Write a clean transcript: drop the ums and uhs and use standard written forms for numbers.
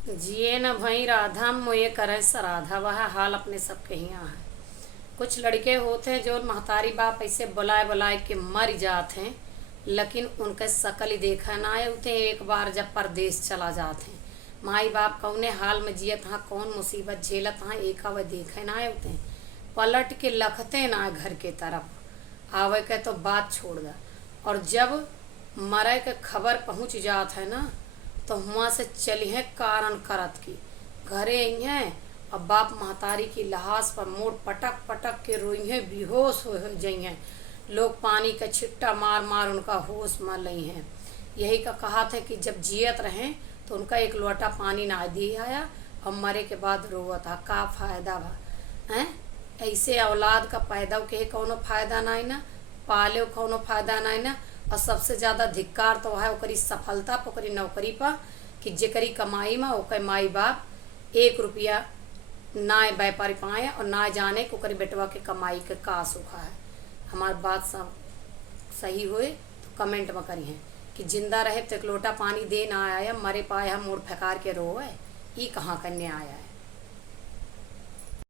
जिए न भई राधा मोये करे सराधा, वह हाल अपने सबके यहाँ है। कुछ लड़के होते हैं जो महतारी बाप ऐसे बुलाए बुलाए के मर जाते हैं, लेकिन उनके शकल ही देखा ना आए उते। एक बार जब परदेश चला जाते हैं, माई बाप कौने हाल में जियत हाँ, कौन मुसीबत झेलत हाँ, एक वह देखे ना आए उते। पलट के लखते ना घर के तरफ आवे के तो बात छोड़ दा। और जब मरे के खबर पहुँच जात है ना, तो हुआ से चलिए कारण करत की घरे आई हैं। अब बाप महतारी की लाश पर मोड़ पटक पटक के रोई हैं, बेहोश हो जाई हैं। लोग पानी का छिट्टा मार मार उनका होश में लई हैं। यही का कहा था कि जब जियत रहें तो उनका एक लोटा पानी ना दिए आया, और मरे के बाद रोवत था का फायदा बा हैं। ऐसे औलाद का पैदा के कौनो फायदा ना ना, पाले कौनो फायदा ना ना। और सबसे ज़्यादा धिक्कार तो है ओकरी सफलता पर, ओकरी नौकरी पर, कि जेकरी कमाई में ओकर माई बाप 1 रुपया ना व्यापारी पाए और ना जाने कि ओकरी बेटवा के कमाई के का सुखा है। हमार बात सब सही हुए तो कमेंट में करी हैं कि जिंदा रहे तो एक लोटा पानी दे ना आया, मरे पाए हम मोड़ फेकार के रोए, ई कहाँ करने आया है।